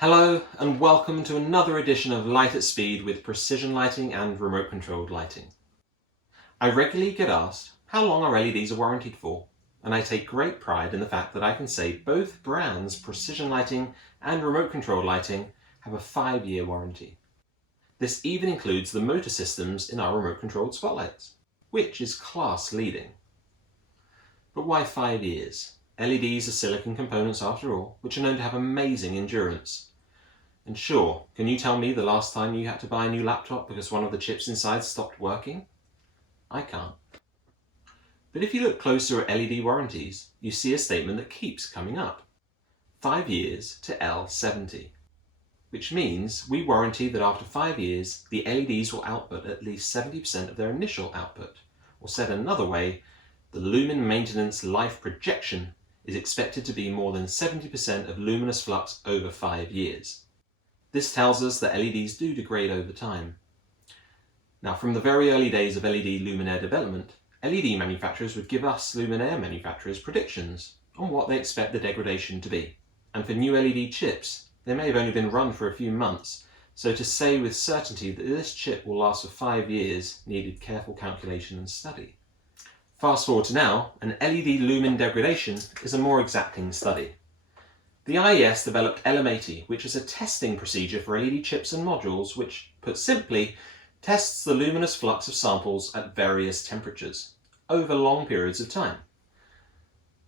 Hello and welcome to another edition of Light at Speed with precision lighting and remote controlled lighting. I regularly get asked how long our LEDs are warranted for, and I take great pride in the fact that I can say both brands, precision lighting and remote controlled lighting, have a 5-year warranty. This even includes the motor systems in our remote controlled spotlights, which is class leading. But why 5 years? LEDs are silicon components after all, which are known to have amazing endurance. And sure, can you tell me the last time you had to buy a new laptop because one of the chips inside stopped working? I can't. But if you look closer at LED warranties, you see a statement that keeps coming up. 5 years to L70. Which means we warranty that after 5 years, the LEDs will output at least 70% of their initial output. Or said another way, the Lumen maintenance life projection is expected to be more than 70% of luminous flux over 5 years. This tells us that LEDs do degrade over time. Now, from the very early days of LED luminaire development, LED manufacturers would give us luminaire manufacturers predictions on what they expect the degradation to be. And for new LED chips, they may have only been run for a few months, so to say with certainty that this chip will last for 5 years needed careful calculation and study. Fast forward to now, an LED lumen degradation is a more exacting study. The IES developed LM80, which is a testing procedure for LED chips and modules which, put simply, tests the luminous flux of samples at various temperatures, over long periods of time.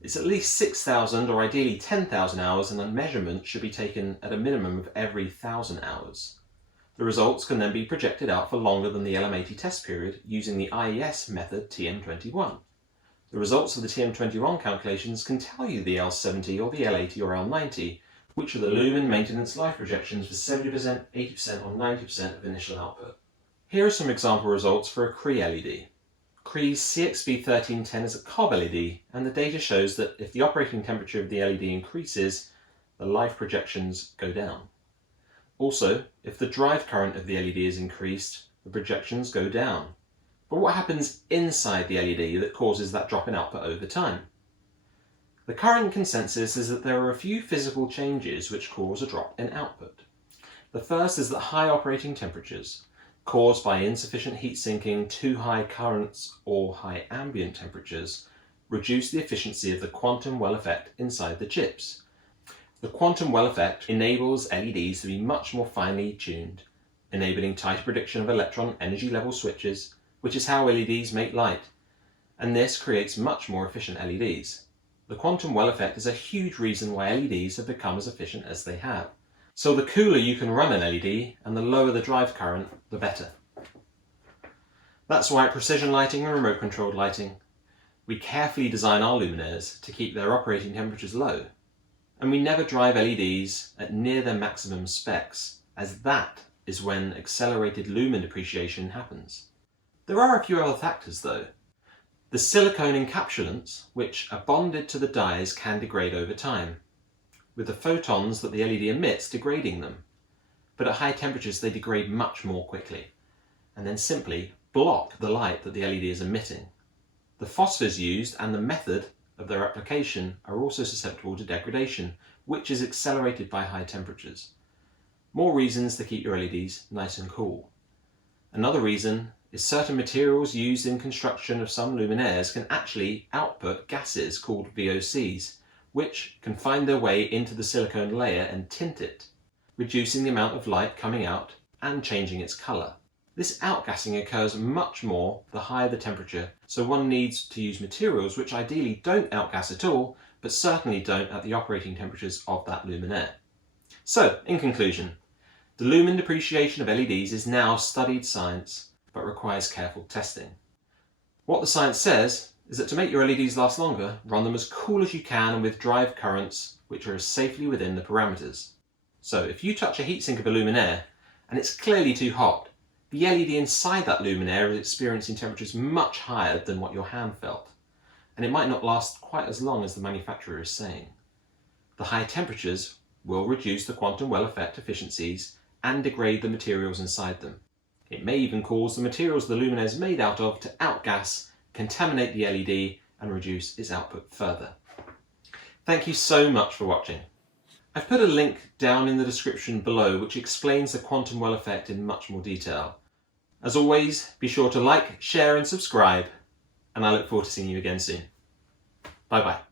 It's at least 6,000 or ideally 10,000 hours, and a measurement should be taken at a minimum of every 1,000 hours. The results can then be projected out for longer than the LM80 test period using the IES method TM21. The results of the TM21 calculations can tell you the L70 or the L80 or L90, which are the lumen maintenance life projections for 70%, 80% or 90% of initial output. Here are some example results for a Cree LED. Cree's CXB1310 is a cob LED, and the data shows that if the operating temperature of the LED increases, the life projections go down. Also, if the drive current of the LED is increased, the projections go down. But what happens inside the LED that causes that drop in output over time? The current consensus is that there are a few physical changes which cause a drop in output. The first is that high operating temperatures, caused by insufficient heat sinking, too high currents, or high ambient temperatures, reduce the efficiency of the quantum well effect inside the chips. The quantum well effect enables LEDs to be much more finely tuned, enabling tighter prediction of electron energy level switches, which is how LEDs make light, and this creates much more efficient LEDs. The quantum well effect is a huge reason why LEDs have become as efficient as they have. So the cooler you can run an LED and the lower the drive current, the better. That's why at precision lighting and remote controlled lighting, we carefully design our luminaires to keep their operating temperatures low. And we never drive LEDs at near their maximum specs, as that is when accelerated lumen depreciation happens. There are a few other factors though. The silicone encapsulants, which are bonded to the dyes, can degrade over time, with the photons that the LED emits degrading them. But at high temperatures they degrade much more quickly, and then simply block the light that the LED is emitting. The phosphors used and the method of their application are also susceptible to degradation, which is accelerated by high temperatures. More reasons to keep your LEDs nice and cool. Another reason is certain materials used in construction of some luminaires can actually output gases called VOCs, which can find their way into the silicone layer and tint it, reducing the amount of light coming out and changing its colour. This outgassing occurs much more the higher the temperature, so one needs to use materials which ideally don't outgas at all, but certainly don't at the operating temperatures of that luminaire. So, in conclusion, the lumen depreciation of LEDs is now studied science, but requires careful testing. What the science says is that to make your LEDs last longer, run them as cool as you can and with drive currents which are safely within the parameters. So if you touch a heatsink of a luminaire and it's clearly too hot, the LED inside that luminaire is experiencing temperatures much higher than what your hand felt, and it might not last quite as long as the manufacturer is saying. The high temperatures will reduce the quantum well effect efficiencies and degrade the materials inside them. It may even cause the materials the luminaire is made out of to outgas, contaminate the LED and reduce its output further. Thank you so much for watching. I've put a link down in the description below which explains the quantum well effect in much more detail. As always, be sure to like, share and subscribe, and I look forward to seeing you again soon. Bye bye.